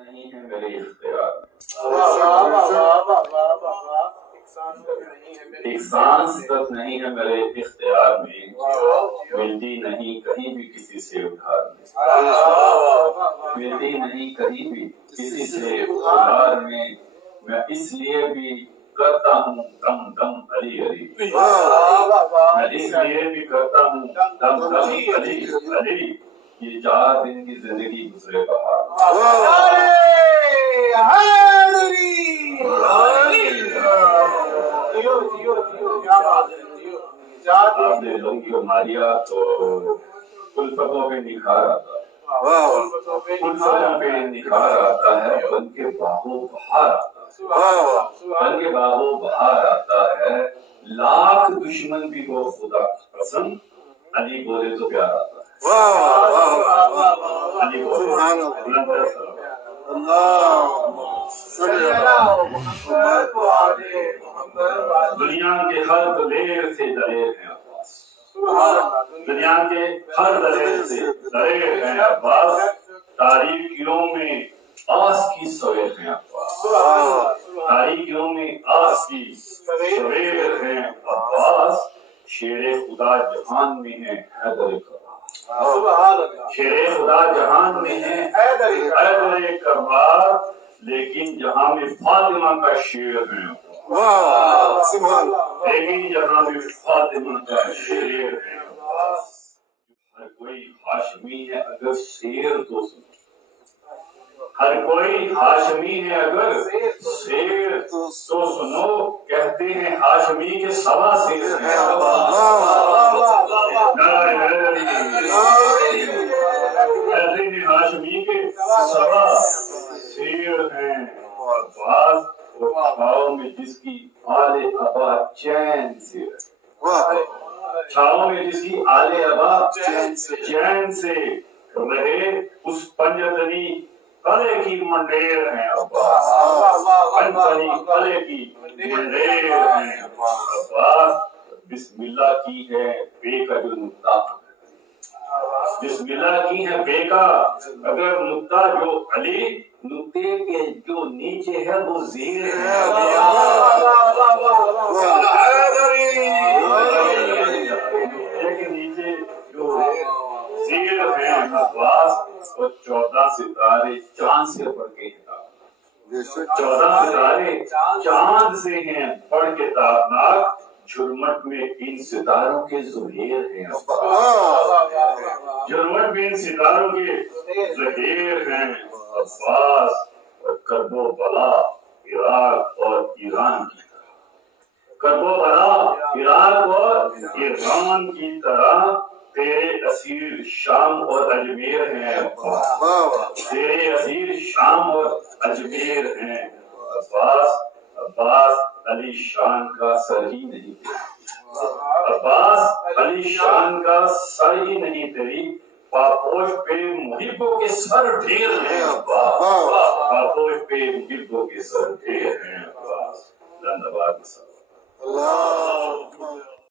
نہیں ہے میرے اختیار میں، ایک سانس تک نہیں ہے میرے اختیار میں، ملتی نہیں کہیں بھی کسی سے ادھار میں، ملتی نہیں کہیں بھی کسی سے ادھار میں، میں اس لیے بھی کرتا ہوں دم دم علی علی، میں اس لیے بھی کرتا ہوں دم دم علی علی، یہ 4 دن کی زندگی گزرے بہار آپ نے لوگوں کو ماریا تو الفتوں پہ نکھار آتا ہے، الفتوں پہ نکھار آتا ہے، بن کے باغوں بہار آتا ہے، بن کے باغوں بہار آتا ہے، لاکھ دشمن بھی ہو خدا پسند، علی بولے تو پیار آتا ہے، علی بولے دنیا کے ہر دلیر سے دلیر ہیں عباس، دنیا کے ہر دلیر سے دلیر ہیں عباس، تاریکیوں میں آس کی سویر ہیں عباس، تاریکیوں میں آس کی سویر ہیں عباس، شیر خدا جہان میں ہے حیدر کرار، شیر خدا جہان میں ہے حیدر کرار، لیکن جہاں میں فاطمہ کا شیر ہے، لیکن جہاں میں فاطمہ کا شیر ہے، ہر کوئی ہاشمی ہے اگر شیر تو سنو، ہر کوئی ہاشمی ہے اگر شیر تو سنو، کہتے ہیں ہاشمی کے سوا شیر ہیں، کہتے ہیں ہاشمی کے سوا شیر ہیں، اور بعض چھاؤں میں جس کی آل ابا چین سے رہے، چھاؤں میں جس کی آل ابا چین سے رہے، اس پنجتنی قلعے کی منڈیر ہیں عباس، پنجتنی قلعے کی منڈیر ہیں عباس، بسم اللہ کی ہے بے کا جو نقطہ، بسم اللہ کی ہے بے کا اگر نقطہ جو علی، نقطے کے جو نیچے ہے وہ زیر ہے، نقطے کے نیچے جو زیر ہے عباس، اور 14 ستارے چاند سے بڑھ کے ہیں، 14 ستارے چاند سے ہیں بڑھ کے تابناک، جھرمٹ میں ان ستاروں کے ظہیر ہیں، جھرمٹ میں ان ستاروں کے ظہیر ہیں عباس، اور کرب و بلا عراق اور ایران کی طرح، کرب و بلا عراق اور ایران کی طرح، تیرے اسیر شام اور اجمیر ہیں عباس، تیرے اسیر شام اور اجمیر ہیں عباس، عباس علی شان کا سر ہی نہیں تیری، عباس علی شان کا سر ہی نہیں تیری، پاپوش پہ محبوں کے سر ڈھیر ہیں عباس، پاپوش پہ محبوں کے سر ڈھیر ہیں عباس، زندہ باد اللہ